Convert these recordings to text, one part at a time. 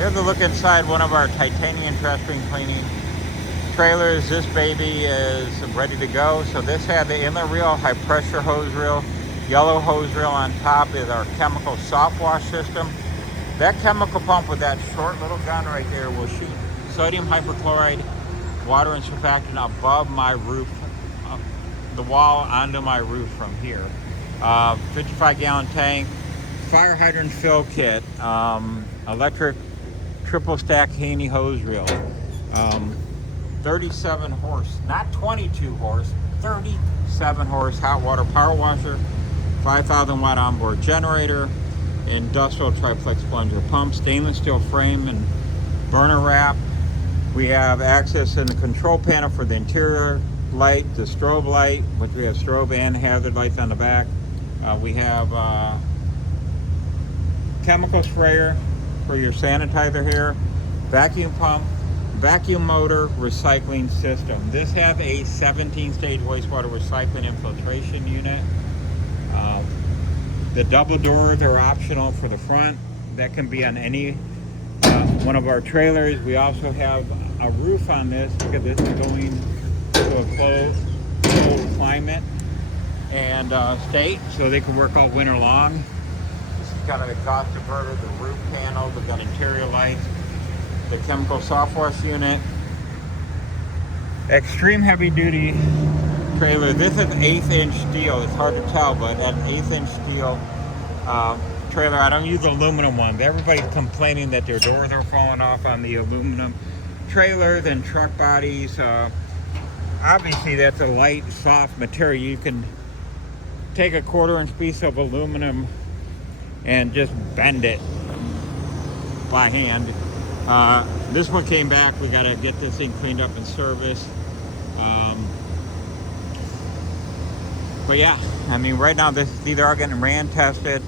Here's a look inside one of our titanium trash bin cleaning trailers. This baby is ready to go. So this had the inlet reel, high pressure hose reel, yellow hose reel. On top is our chemical soft wash system. That chemical pump with that short little gun right there will shoot sodium hypochlorite, water and surfactant above my roof, the wall onto my roof from here. 55-gallon tank, fire hydrant fill kit, electric triple stack handy hose reel, 37 horse, not 22 horse, 37 horse hot water power washer, 5,000 watt onboard generator, industrial triplex plunger pump, stainless steel frame and burner wrap. We have access in the control panel for the interior light, the strobe light, which we have strobe and hazard lights on the back. We have chemical sprayer for your sanitizer here, vacuum pump, vacuum motor, recycling system. This has a 17-stage wastewater recycling and filtration unit. The double doors are optional for the front. That can be on any one of our trailers. We also have a roof on this. Look at this, going to a cold climate and state, so they can work all winter long. This is kind of the exhaust diverter, the roof panel. We've got interior lights, the chemical soft wash unit. Extreme heavy duty trailer. This is 1/8-inch steel. It's hard to tell, but at an 1/8-inch steel trailer. I don't use aluminum ones. Everybody's complaining that their doors are falling off on the aluminum trailers and truck bodies. Obviously that's a light, soft material. You can take a 1/4-inch piece of aluminum and just bend it by hand. This one came back. We got to get this thing cleaned up and serviced. But yeah, I mean, right now these are getting ran tested,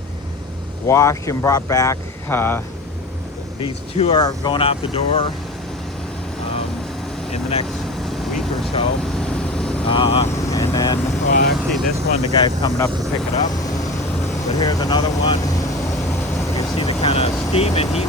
washed and brought back. These two are going out the door in the next week or so. And then, well, actually this one, the guy's coming up to pick it up. But here's another one. You see the kind of steam and heat